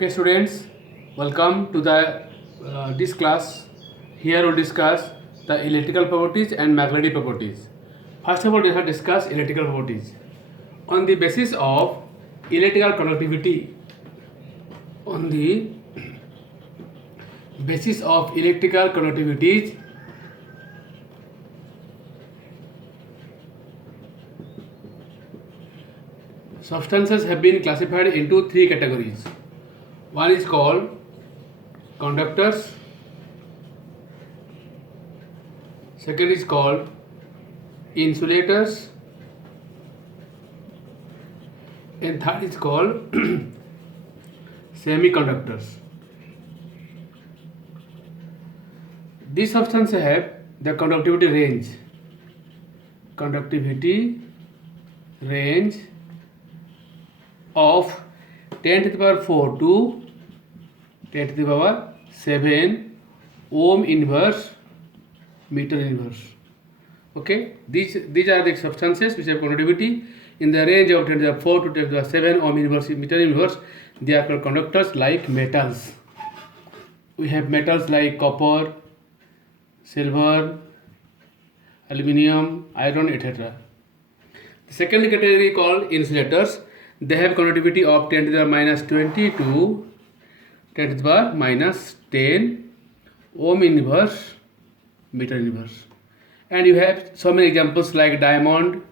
Okay, students, welcome to the this class. Here we'll discuss the electrical properties and magnetic properties. First of all, we have discussed electrical properties. On the basis of electrical conductivity, on the basis of electrical conductivities, substances have been classified into three categories. One is called conductors, second is called insulators, and third is called semiconductors. These substances have the conductivity range of 10 to the power 4 to 10 to the power 7 ohm inverse meter inverse. Okay, these are the substances which have conductivity in the range of 10 to the 4 to 10 to the 7 ohm inverse meter inverse. They are called conductors like metals. We have metals like copper, silver, aluminium, iron, etc. The second category called insulators. They have conductivity of 10 to the minus 20 to 10 to the power minus 10 ohm inverse meter inverse. And you have so many examples like diamond,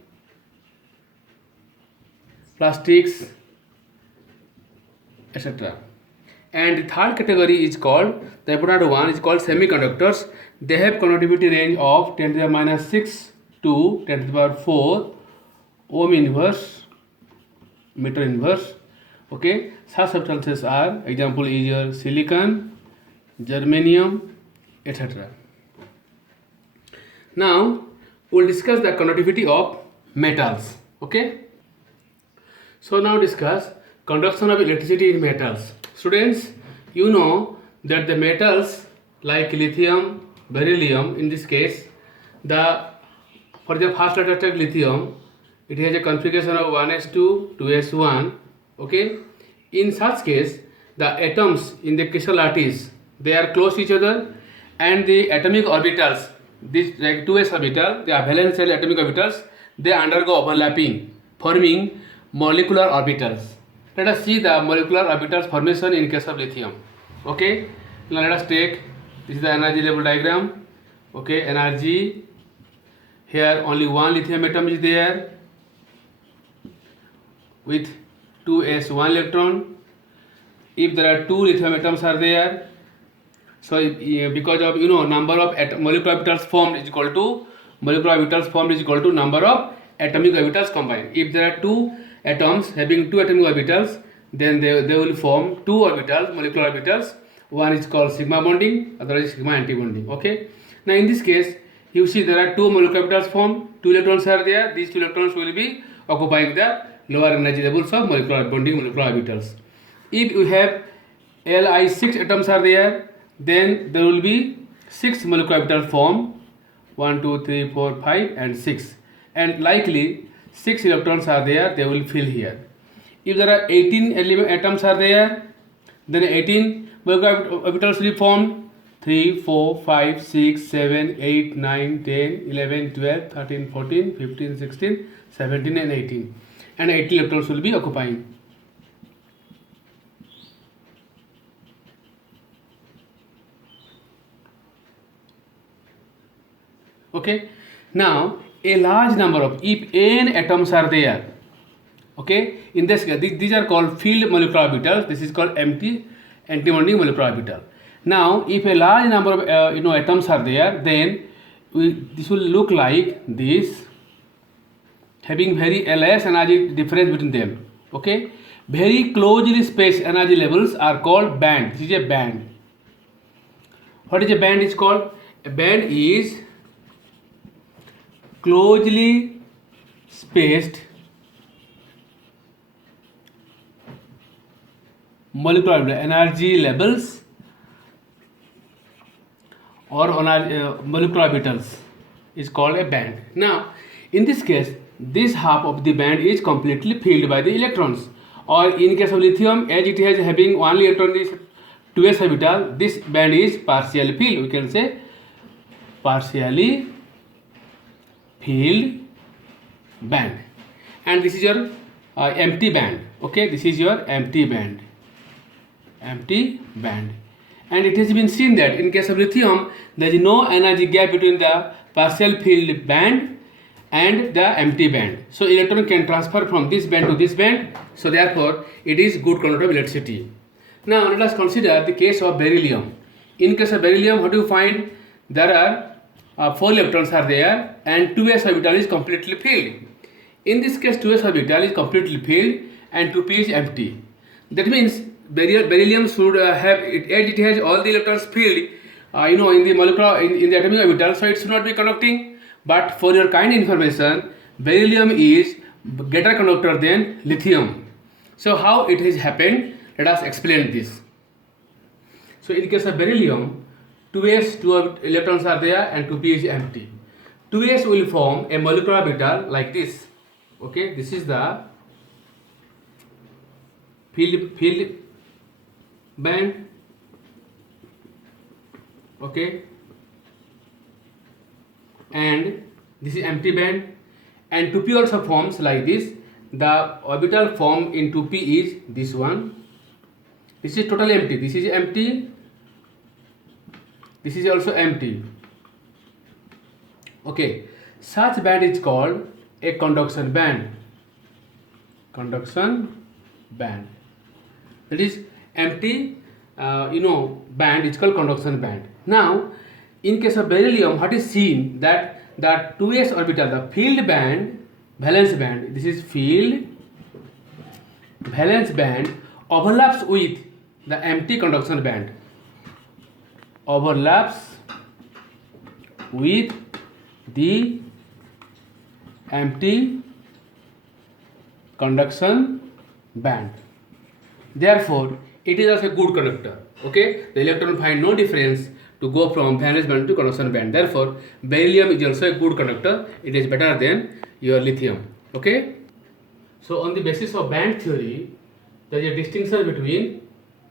plastics, etc. And the third category is called, the important one is called semiconductors. They have conductivity range of 10 to the minus 6 to 10 to the power 4 ohm inverse meter inverse. Okay, such substances are, example is your silicon, germanium, etc. Now we'll discuss the conductivity of metals. Okay, so now discuss conduction of electricity in metals. Students, you know that the metals like lithium, beryllium, in this case, for the first attack lithium, it has a configuration of 1s2, 2s1. Okay, in such case, the atoms in the crystal lattice, they are close to each other, and the atomic orbitals, this like 2s orbital, the valence shell atomic orbitals, they undergo overlapping, forming molecular orbitals. Let us see the molecular orbitals formation in case of lithium. Okay, now let us take, this is the energy level diagram. Okay, energy, here only one lithium atom is there with 2s1 electron. If there are two lithium atoms are there, so because of number of molecular orbitals formed is equal to number of atomic orbitals combined. If there are two atoms having two atomic orbitals, then they will form two orbitals, molecular orbitals. One is called sigma bonding, other is sigma anti-bonding. Okay, now in this case you see there are two molecular orbitals formed, two electrons are there. These two electrons will be occupying the lower energy levels of molecular bonding molecular orbitals. If you have Li 6 atoms are there, then there will be 6 molecular orbitals formed, 1 2 3 4 5 and 6, and likely 6 electrons are there, they will fill here. If there are 18 atoms are there, then 18 molecular orbitals will be formed, 3 4 5 6 7 8 9 10 11 12 13 14 15 16 17 and 18, and 18 electrons will be occupying. Okay, now a large number of, if n atoms are there, okay, in this case these are called filled molecular orbitals. This is called empty anti-bonding molecular orbital. Now if a large number of atoms are there, then this will look like this, having very less energy difference between them. Okay, very closely spaced energy levels are called band. This is a band. What is a band is called? A band is closely spaced molecular energy levels or molecular orbitals is called a band. Now in this case, this half of the band is completely filled by the electrons. or in case of lithium, as it has having only electron in this 2s orbital, this band is partially filled. We can say partially filled band, and this is your empty band. Okay, this is your empty band, and it has been seen that in case of lithium there is no energy gap between the partial filled band and the empty band, so electron can transfer from this band to this band, so therefore it is good conductor of electricity. Now let us consider the case of beryllium. In case of beryllium, what do you find? There are 4 electrons are there and 2s orbital is completely filled. In this case 2s orbital is completely filled and 2p is empty. That means beryllium should have it, as it has all the electrons filled in the molecular in the atomic orbital, so it should not be conducting. But for your kind information, beryllium is greater conductor than lithium. So how it has happened? Let us explain this. So in case of beryllium, 2s 2 electrons are there and 2p is empty. 2s will form a molecular orbital like this. Okay, this is the filled band. Okay, and this is empty band, and 2p also forms like this. The orbital form in 2p is this one. This is totally empty. This is empty. This is also empty. Okay, such band is called a conduction band. Conduction band. That is empty. Band is called conduction band. Now, in case of beryllium, what is seen that the 2s orbital, the filled band, valence band, this is filled valence band, overlaps with the empty conduction band. Overlaps with the empty conduction band. Therefore, it is also a good conductor. Okay, the electron find no difference to go from valence band to conduction band. Therefore, beryllium is also a good conductor. It is better than your lithium. Okay. So on the basis of band theory, there is a distinction between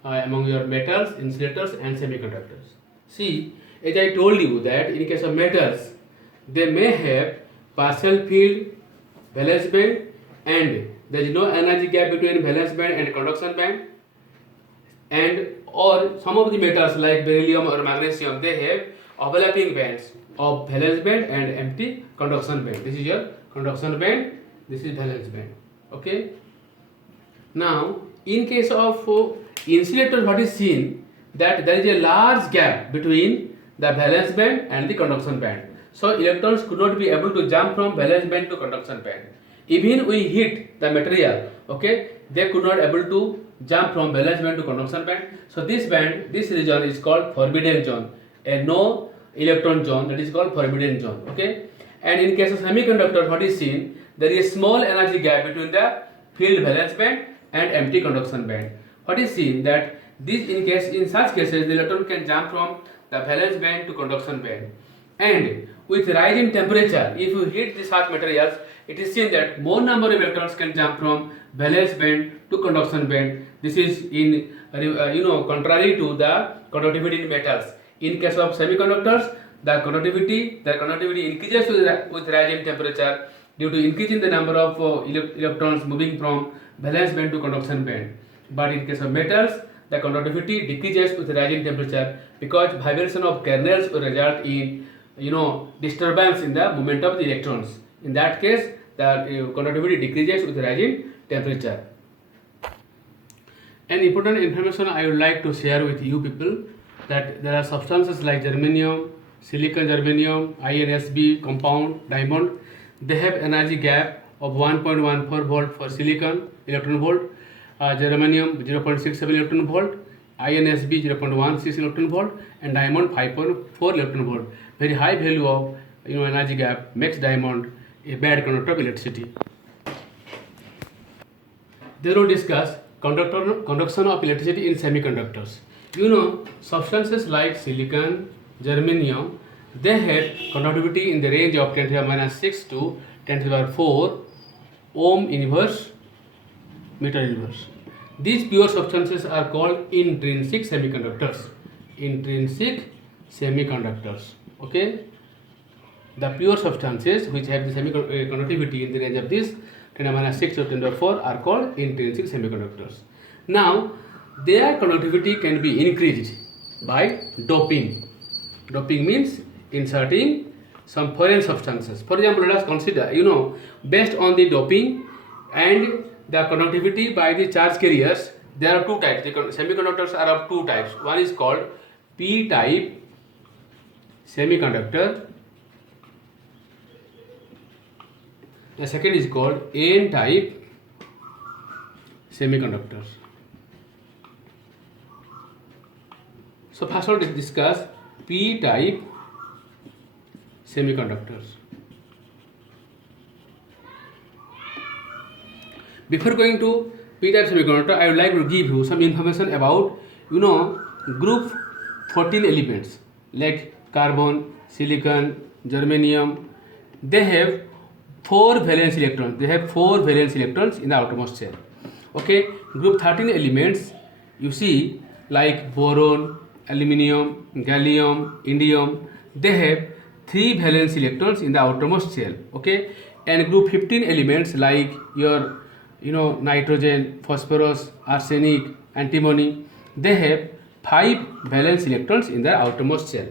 among your metals, insulators, and semiconductors. See, as I told you that in case of metals, they may have partial filled valence band, and there is no energy gap between valence band and conduction band. And or some of the metals like beryllium or magnesium, they have overlapping bands of valence band and empty conduction band. This is your conduction band, this is valence band. Okay. Now, in case of insulator, what is seen that there is a large gap between the valence band and the conduction band. So electrons could not be able to jump from valence band to conduction band. Even we hit the material, okay, they could not able to jump from valence band to conduction band. So this band, this region is called forbidden zone, a no electron zone, that is called forbidden zone. Okay. And in case of semiconductor, what is seen, there is a small energy gap between the filled valence band and empty conduction band. What is seen that this in such cases the electron can jump from the valence band to conduction band. And with rise in temperature, if you heat the such materials, it is seen that more number of electrons can jump from valence band to conduction band. This is in contrary to the conductivity in metals. In case of semiconductors, the conductivity increases with rise in temperature due to increase in the number of electrons moving from valence band to conduction band. But in case of metals, the conductivity decreases with rise in temperature because vibration of kernels will result in disturbance in the movement of the electrons. In that case, the conductivity decreases with rise in temperature. An important information I would like to share with you people, that there are substances like germanium, silicon germanium, INSB compound, diamond. They have energy gap of 1.14 volt for silicon electron volt, germanium 0.67 electron volt, INSB 0.16 electron volt, and diamond 5.4 electron volt. Very high value of energy gap makes diamond a bad conductor of electricity. They will discuss conduction of electricity in semiconductors. Substances like silicon, germanium, they have conductivity in the range of 10 to the minus 6 to 10 to the power 4 ohm inverse meter inverse. These pure substances are called intrinsic semiconductors. Intrinsic semiconductors. Okay. The pure substances which have the semiconductivity in the range of this 10⁻⁶ or 10⁴ are called intrinsic semiconductors. Now, their conductivity can be increased by doping. Doping means inserting some foreign substances. For example, let us consider, based on the doping and the conductivity by the charge carriers, there are two types. The semiconductors are of two types. One is called p-type semiconductor. The second is called n-type semiconductors. So first let's discuss p-type semiconductors. Before going to p-type semiconductor, I would like to give you some information about group 14 elements like carbon, silicon, germanium. They have 4 valence electrons. They have 4 valence electrons in the outermost shell. Okay, group 13 elements you see like boron, aluminium, gallium, indium. They have 3 valence electrons in the outermost shell. Okay, and group 15 elements like your nitrogen, phosphorus, arsenic, antimony. They have 5 valence electrons in the outermost shell.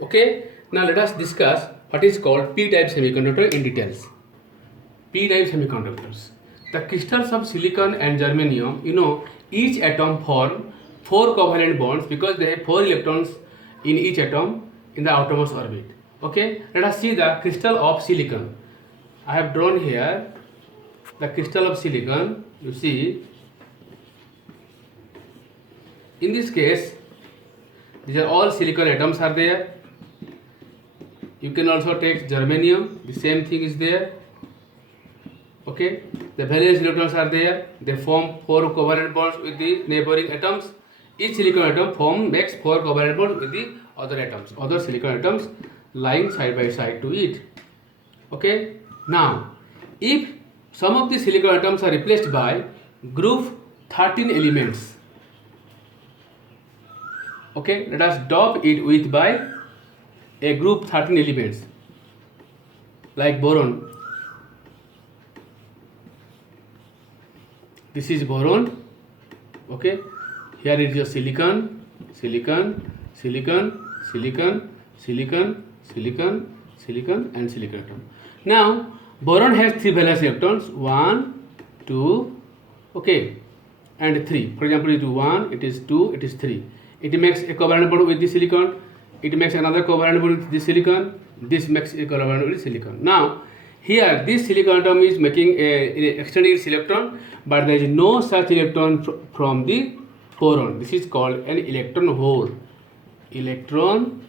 Okay, now let us discuss what is called p-type semiconductor in details. P-type semiconductors. The crystals of silicon and germanium, each atom form 4 covalent bonds because they have 4 electrons in each atom in the outermost orbit. Okay, let us see the crystal of silicon. I have drawn here the crystal of silicon. You see, in this case, these are all silicon atoms are there. You can also take germanium, the same thing is there. Okay, the valence electrons are there. They form 4 covalent bonds with the neighboring atoms. Each silicon atom makes 4 covalent bonds with the other atoms, other silicon atoms lying side by side to it. Okay, now if some of the silicon atoms are replaced by group 13 elements, okay, let us dope it with by a group 13 elements like boron. This is boron. Okay, here is your silicon, silicon, silicon, silicon, silicon, silicon, silicon, and silicon atom. Now, boron has 3 valence electrons, 1, 2, okay, and 3. For example, it is 1, it is 2, it is 3. It makes a covalent bond with the silicon. It makes another covalent bond with the silicon. This makes a covalent bond with silicon. Now, here this silicon atom is making extending its electron, but there is no such electron from the boron. This is called an electron hole. Electron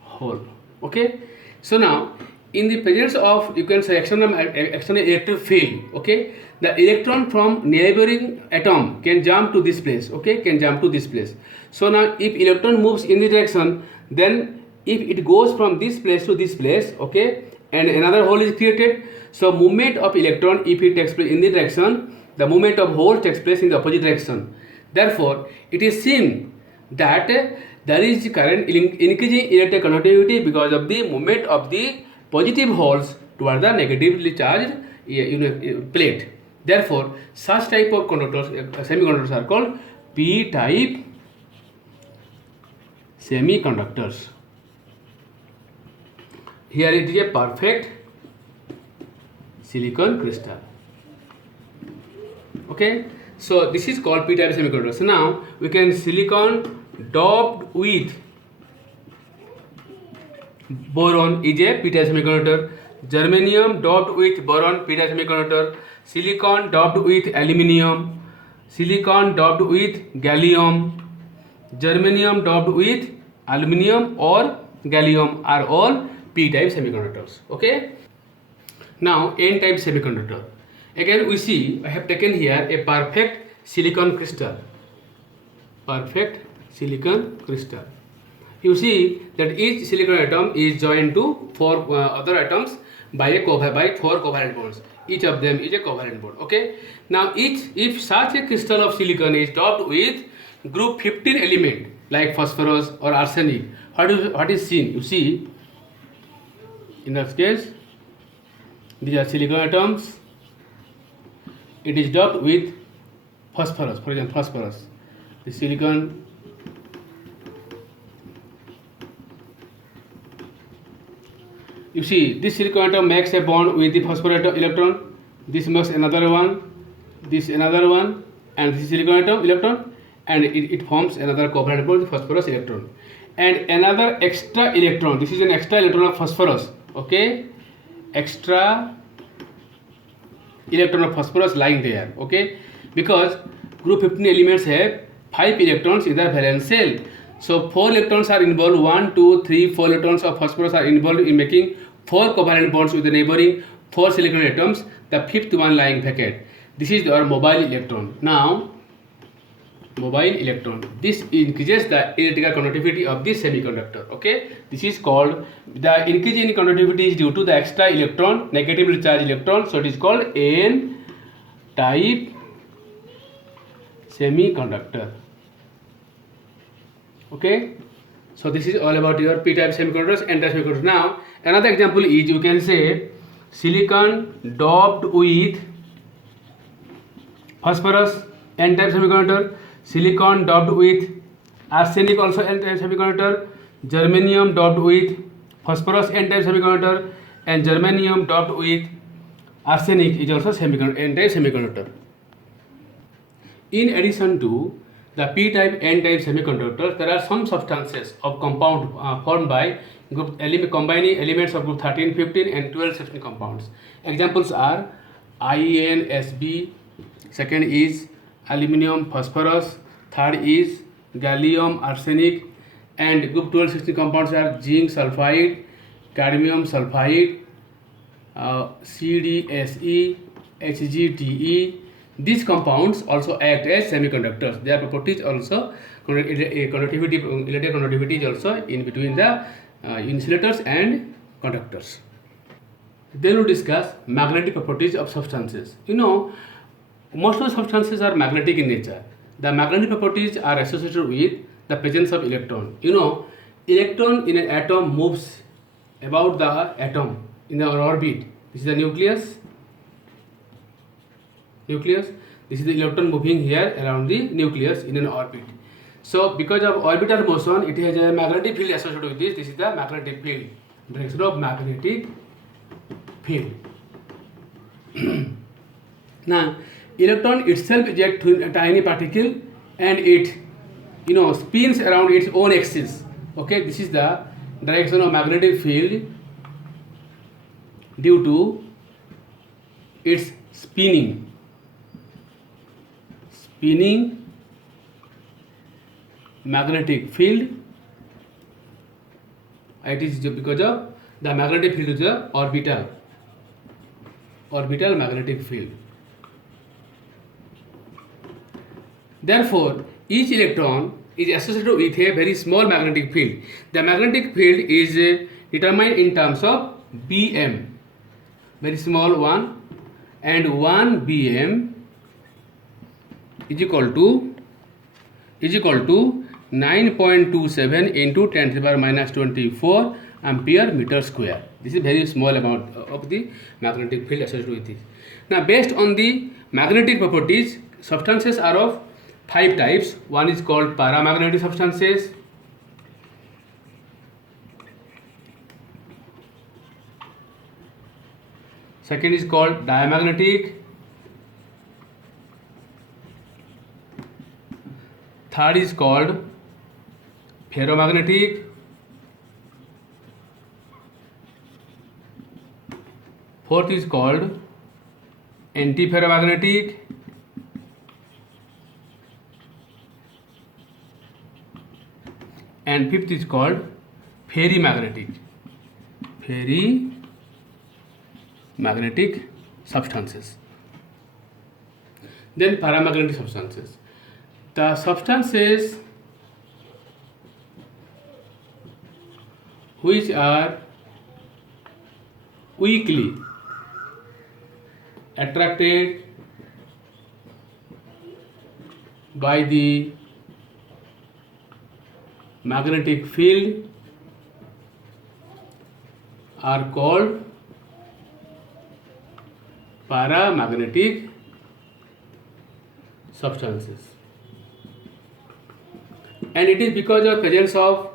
hole. Okay. So now, in the presence of, you can say, external electric field, okay, the electron from neighboring atom can jump to this place. Okay, can jump to this place. So now, if electron moves in the direction, then if it goes from this place to this place, okay, and another hole is created, so movement of electron, if it takes place in the direction, the movement of hole takes place in the opposite direction. Therefore, it is seen that there is current increasing electric conductivity because of the movement of the positive holes toward the negatively charged plate. Therefore, such type of conductors, semiconductors are called p-type semiconductors. Here it is a perfect silicon crystal. Okay, so this is called p-type semiconductor. So now we can silicon doped with boron is a p-type semiconductor. Germanium doped with boron, p-type semiconductor. Silicon doped with aluminium. Silicon doped with gallium. Germanium doped with aluminium or gallium are all p-type semiconductors. Okay. Now n-type semiconductor. Again we see I have taken here a perfect silicon crystal. Perfect silicon crystal. You see that each silicon atom is joined to 4 other atoms by 4 covalent bonds. Each of them is a covalent bond. Okay. Now if such a crystal of silicon is doped with group 15 element like phosphorus or arsenic, what is seen? You see, in that case, these are silicon atoms. It is doped with phosphorus, for example, phosphorus. The silicon you see, this silicon atom makes a bond with the phosphorus electron. This makes another one, this another one, and this silicon atom electron, and it forms another covalent bond with phosphorus electron. And another extra electron. This is an extra electron of phosphorus. Okay, extra electron of phosphorus lying there. Okay, because group 15 elements have 5 electrons in the valence shell. So 4 electrons are involved. 1, 2, 3, 4 electrons of phosphorus are involved in making 4 covalent bonds with the neighboring 4 silicon atoms. The 5th one lying vacant. This is our mobile electron. Now, mobile electron. This increases the electrical conductivity of this semiconductor. Okay, this is called, the increase in conductivity is due to the extra electron, negatively charged electron. So it is called N type semiconductor. Okay, so this is all about your p type semiconductors, n type semiconductors. Now another example is, you can say silicon doped with phosphorus, n type semiconductor. Silicon doped with arsenic, also n type semiconductor. Germanium doped with phosphorus, n type semiconductor. And germanium doped with arsenic is also semiconductor, n type semiconductor. In addition to the p-type, n-type semiconductors, there are some substances of compound formed by combining elements of group 13, 15 and 12, 16 compounds. Examples are INSB, second is aluminum phosphorus, third is gallium arsenic, and group 12, 16 compounds are zinc sulfide, cadmium sulfide, CDSE, HGTE. These compounds also act as semiconductors. Their properties also, conductivity, electric conductivity is also in between the insulators and conductors. Then we discuss magnetic properties of substances. You know, most of the substances are magnetic in nature. The magnetic properties are associated with the presence of electron. You know, electron in an atom moves about the atom in the orbit. This is the nucleus. This is the electron moving here around the nucleus in an orbit. So because of orbital motion, it has a magnetic field associated with this. This is the magnetic field, direction of magnetic field. Now electron itself is a tiny particle, and it spins around its own axis. Okay, this is the direction of magnetic field due to its spinning magnetic field. It is because of the magnetic field is the orbital magnetic field. Therefore, each electron is associated with a very small magnetic field. The magnetic field is determined in terms of Bm, very small one, and 1 Bm is equal to 9.27 into 10 to the power minus 24 ampere meter square. This is very small amount of the magnetic field associated with it. Now, based on the magnetic properties, substances are of 5 types. One is called paramagnetic substances. Second is called diamagnetic. Third is called ferromagnetic. Fourth is called antiferromagnetic. And fifth is called ferrimagnetic. Ferrimagnetic substances. Then paramagnetic substances. The substances which are weakly attracted by the magnetic field are called paramagnetic substances. And it is because of presence of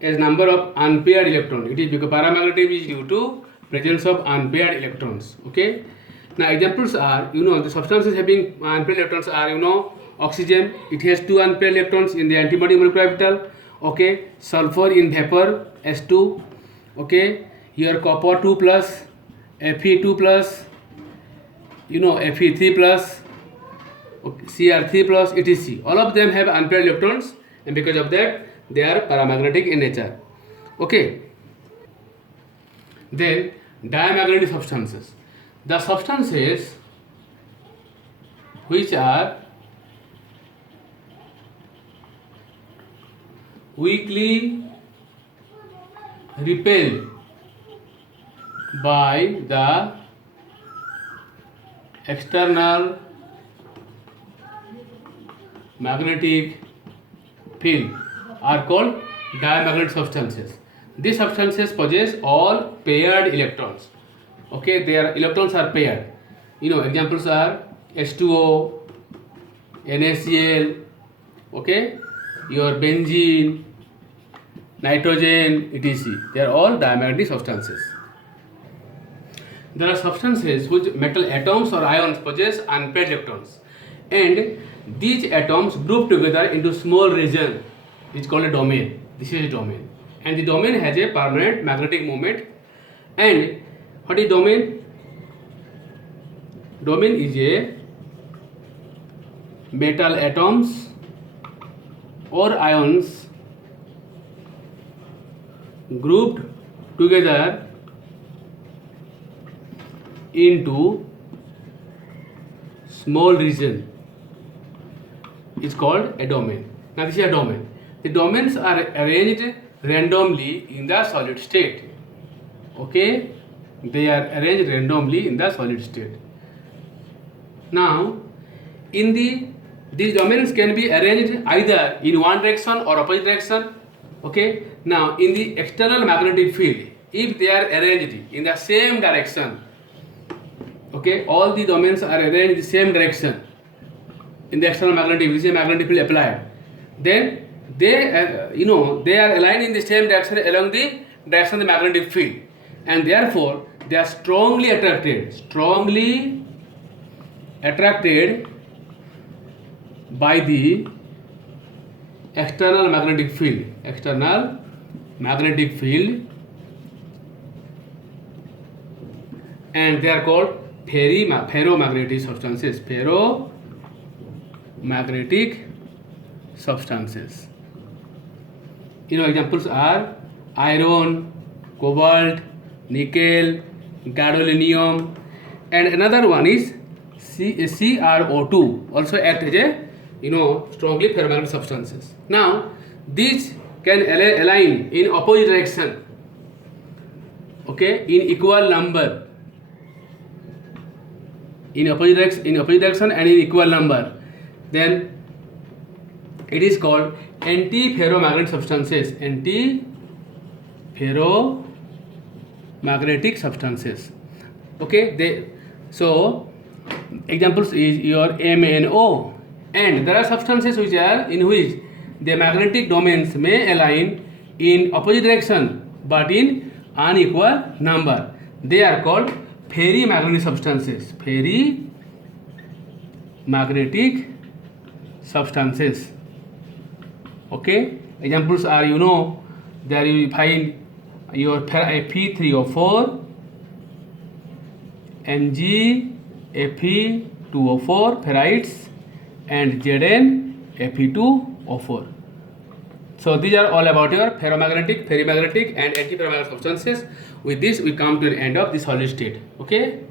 a number of unpaired electrons. It is because paramagnetism is due to presence of unpaired electrons. Okay. Now examples are, the substances having unpaired electrons are, oxygen. It has 2 unpaired electrons in the antibody molecular orbital. Okay. Sulfur in vapor, S2. Okay. Here copper 2 plus, Fe2 plus, Fe3 plus, Cr3 plus, etc. All of them have unpaired electrons, and because of that they are paramagnetic in nature. Okay. Then diamagnetic substances. The substances which are weakly repelled by the external magnetic field are called diamagnetic substances. These substances possess all paired electrons. Okay, their electrons are paired. Examples are H2O, NaCl, okay, your benzene, nitrogen, etc. They are all diamagnetic substances. There are substances which metal atoms or ions possess unpaired electrons, and these atoms group together into small region, which is called a domain. This is a domain, and the domain has a permanent magnetic moment. And what is domain? Domain is a metal atoms or ions grouped together into small region is called a domain. Now this is a domain. The domains are arranged randomly in the solid state. Okay, they are arranged randomly in the solid state. Now these domains can be arranged either in one direction or opposite direction. Okay, now in the external magnetic field, if they are arranged in the same direction, okay, all the domains are arranged in the same direction in the external magnetic, which is a magnetic field applied, then they are aligned in the same direction along the direction of the magnetic field, and therefore they are strongly attracted by the external magnetic field, and they are called ferromagnetic substances. Examples are iron, cobalt, nickel, gadolinium, and another one is CrO2 also act as a strongly ferromagnetic substances. Now these can align in opposite direction, okay, in equal number, in opposite direction and in equal number, then it is called anti-ferromagnetic substances. Okay, so examples is your MnO, and there are substances in which the magnetic domains may align in opposite direction but in unequal number. They are called ferrimagnetic substances. Okay, examples are, there you will find your Fe3O4, Mg Fe2O4 ferrites, and Zn Fe2O4. So these are all about your ferromagnetic, ferrimagnetic and antiferromagnetic substances. With this we come to the end of the solid state. Okay.